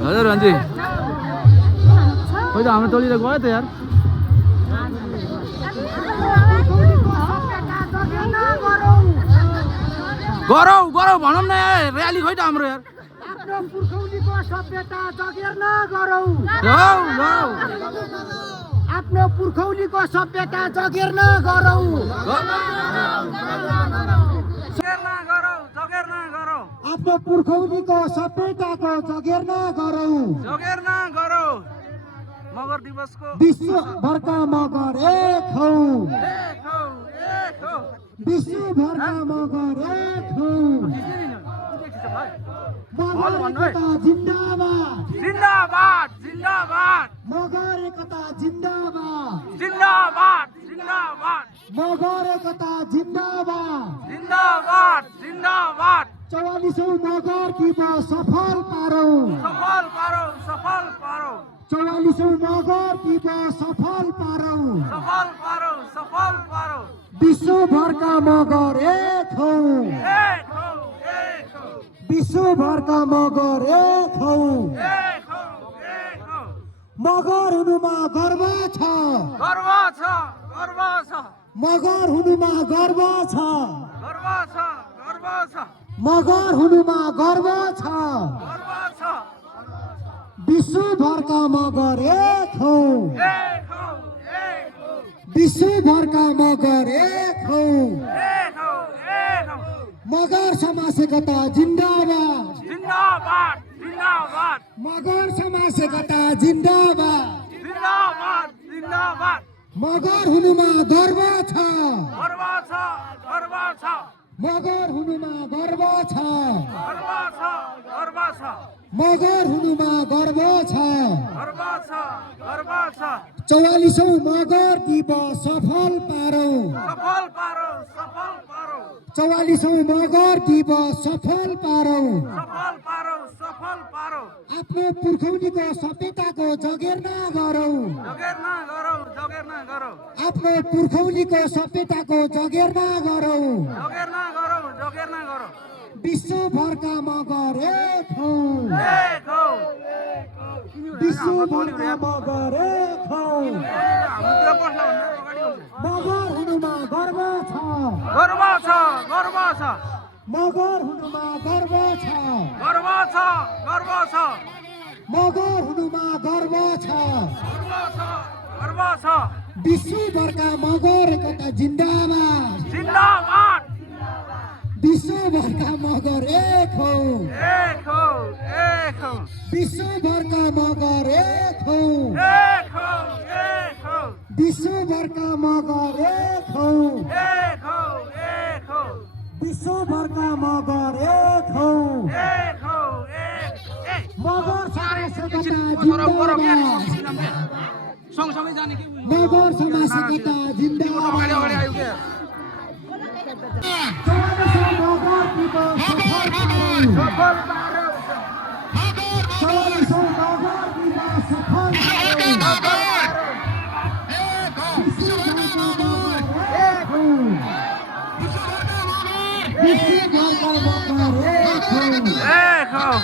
हजुर भन्जी खोइ त हाम्रो टोली त गयो त यार गरौँ गरौँ भनौँ न यार र्याली खोइ त हाम्रो यार आफ्नो पुर्खौलीको सभ्यता जगेर नगरौँ आफ्नो पुर्खौलीको सभ्यता जगेर नगरौँ आफ्नो पुर्खौलीको सभ्यताको जगेर नगरौँ मगर दिवसको विश्वभरका मगर एक हौ विश्वभरका मगर एक हौ मगर एकता जिन्दाबाद जिन्दाबाद जिन्दाबाद मगर एकता जिन्दाबाद जिन्दाबाद जिन्दाबाद मगर एकता जिन्दाबाद जिन्दाबाद जिन्दाबाद 44औं मगर दिवस सफल पारौं 44औं मगर दिवस सफल पारौं विश्वभरका मगर एक हौ विश्वभरका मगर एक हौ मगर हुनुमा गर्व छ मगर हुनुमा गर्व छ मगर हुनुमा गर्व छ विश्वभरका मगर एक हौ विश्वभरका मगर एक हौ मगर समाज एकता जिन्दाबाद जिन्दाबाद जिन्दाबाद मगर समाज एकता जिन्दाबाद जिन्दाबाद जिन्दाबाद मगर हुनुमा गर्व छ मगर हुनुमा गर्व छ मगर हुनुमा गर्व छ 44औं मगर दिवस सफल पारौं 44औं मगर दिवस सफल पारौं आफ्नो पुर्खौलीको सभ्यताको जगेर नगरौं आफ्नो पुर्खौलीको सभ्यताको जगेर नगरौं विश्वभरका मगर एक हौ विश्वभरका मगर एक हौ मगर हुनुमा गर्व छ मगर हुनुमा गर्व छ मगर हुनुमा गर्व छ विश्वभरका मगर एकता जिन्दाबाद विश्वभरका मगर एक हौ विश्वभरका मगर एक हौ विश्वभरका मगर एक हौ विश्वभरका मगर एक हौ मगर समाज एकता जिन्दाबाद मगर समाज एकता जिन्दाबाद 44औं मगर दिवस सफल पारौं 44औं मगर दिवस सफल विश्वभरका मगर एक हौ 44औं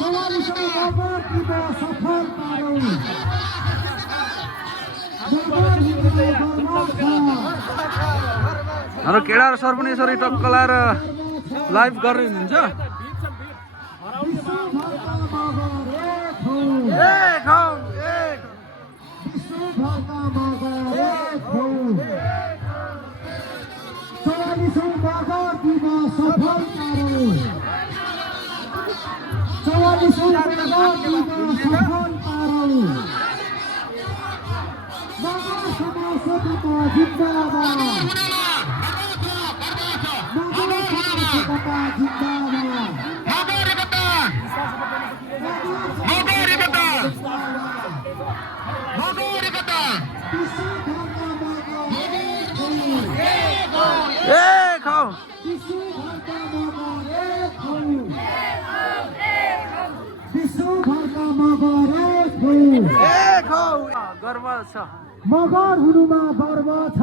मगर दिवस सफल पारौं हाम्रो केडा र सर पनि यसरी टक्क लाएर लाइभ गरेर हुनुहुन्छ जिंदाबाद गर्व छ मगर हुनुमा गर्व छ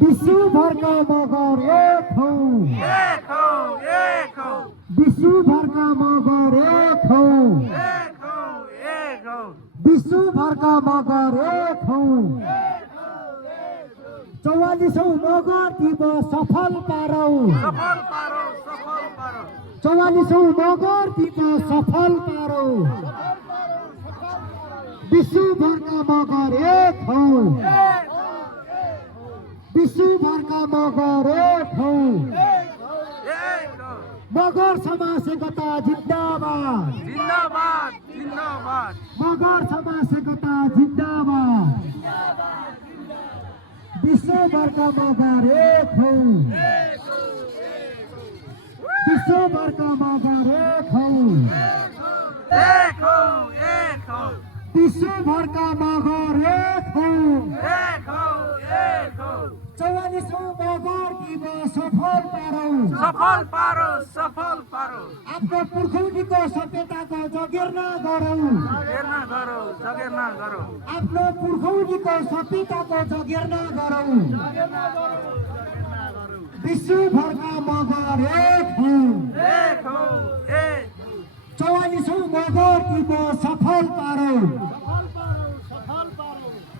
विश्वभरका मगर एक हौ विश्वभरका मगर एक हौ विश्वभरका मगर एक हौ 44औं मगर दिवस सफल पारौ 44औं मगर दिवस सफल पारौ विश्वभरका मगर एक हौ विश्वभरका मगर एक हौ मगर समाज एकता जिन्दाबाद मगर समाज एकता जिन्दाबाद विश्वभरका मगर एक हौ विश्वभरका मगर एक हौ विश्वभरका मगर एक हौ 44औं मगर दिवस सफल पारौ आफ्नो पुर्खौलीको सभ्यताको जगेर्ना गरौँ आफ्नो पुर्खौलीको सभ्यताको जगेर्ना गरौँ विश्वभरका मगर एक हौ 44औं मगर दिवस सफल पारौ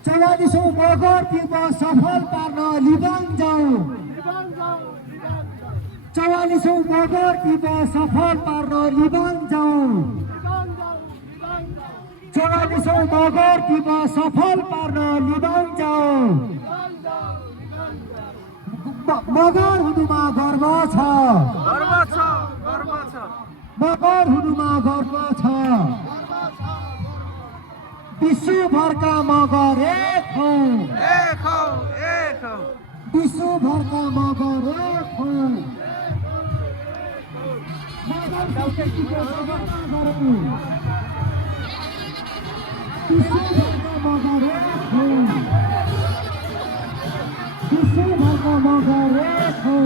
44औं मगर दिवस सफल पार्न लिबाङ जाऊ 44औं मगर दिवस सफल पार्न लिबाङ जाऊ 44औं मगर दिवस सफल पार्न लिबाङ जाऊ मगर हुनुमा गर्व छ मगर हुनुमा गर्व छ विश्वभरका मगर एक हौ विश्वभरका मगर एक हौ मगर संस्कृतिको संरक्षण गरौँ विश्वभरका मगर एक हौ विश्वभरका मगर एक हौ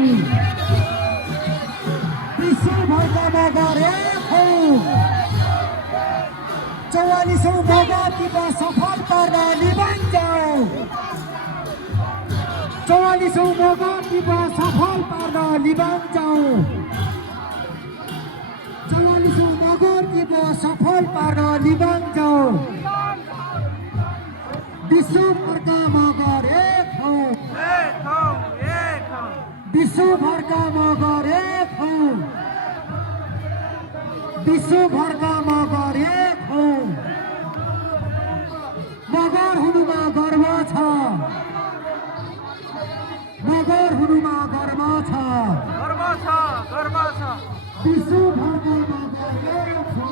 विश्वभरका मगर एक हौ 44औं मगर दिवस सफल पार्न लिबाङ जाऊ 44औं मगर दिवस सफल पार्न लिबाङ जाऊ 44औं मगर दिवस सफल पार्न लिबाङ जाऊ विश्वभरका मगर एक हौ विश्वभरका मगर एक हौ विश्वभरका मगर एक हौ मगर हुनुमा गर्व छ मगर हुनुमा गर्व छ विश्वभरका मगर एक हौ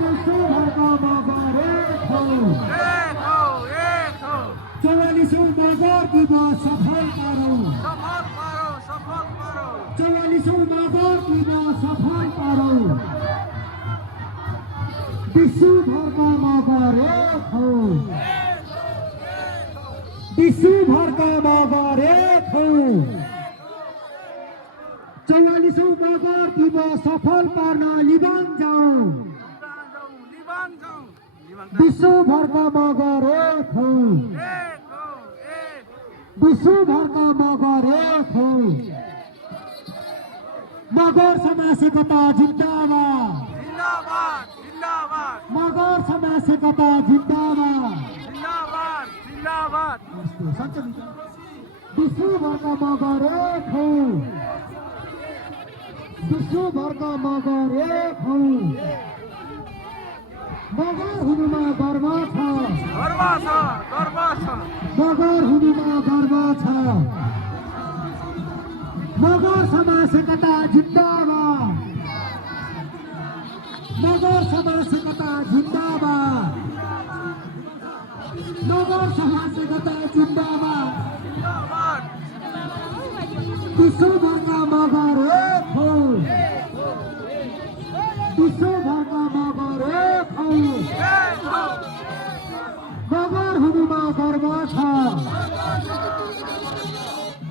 विश्वभरका मगर एक हौ 44औं मगर दिवस सफल पारौ 44औं मगर दिवस सफल पारौ विश्वभरका मगर एक हौ विश्वभरका मगर एक हौ 44औं मगर दिवस सफल पार्न लिबाङ जाऊ विश्वभरका मगर एक हौ विश्वभरका मगर एक हौ मगर समाज एकता जिन्दाबाद मगर समाज एकता जिन्दाबाद विश्वभरका मगर एक हौ विश्वभरका मगर एक हौ मगर हुनुमा गर्व छ मगर हुनुमा गर्व छ मगर समाज एकता जिन्दाबाद मगर समाज एकता जिन्दाबाद मगर समाज एकता जिन्दाबाद विश्वभरका मगर एक हौ विश्वभरका मगर एक हौ मगर हुनुमा गर्व छ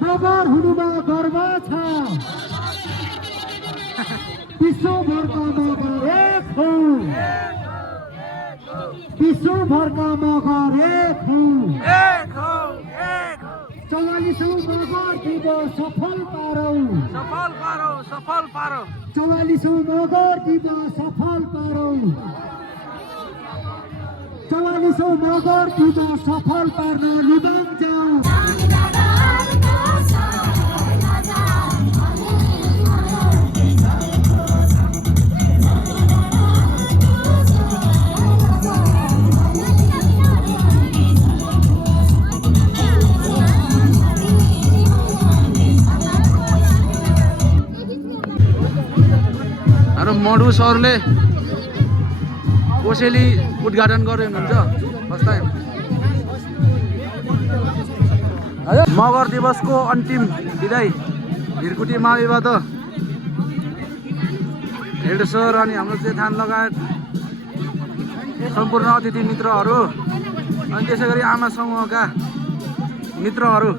मगर हुनुमा गर्व छ विश्वभरका मगर एक हौ विश्वभरका मगर एक हौ 44औं मगर दिवस सफल पारौं 44औं मगर दिवस सफल पारौं 44औं मगर दिवस सफल पार्न लिबाङ जाऊ मडु सरले कोसेली उद्घाटन गर्नु हुनुहुन्छ फर्स्ट टाइम मगर दिवसको अन्तिम विदाई भिरकुटी माविबाट हेड सर अनि हाम्रो जेठान लगायत सम्पूर्ण अतिथि मित्रहरू अनि त्यसै गरी आमा समूहका मित्रहरू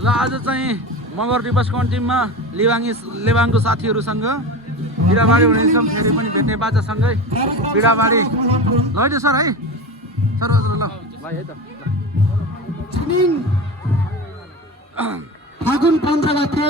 ल आज चाहिँ मगर दिवसको अन्तिममा लेबाङको साथीहरूसँग बिडाबाडी हुनेछ फेरि पनि भेट्ने बाचासँगै बिडाबाडी ल है सर है सर हजुर ल भाइ है त फागुन 15 गते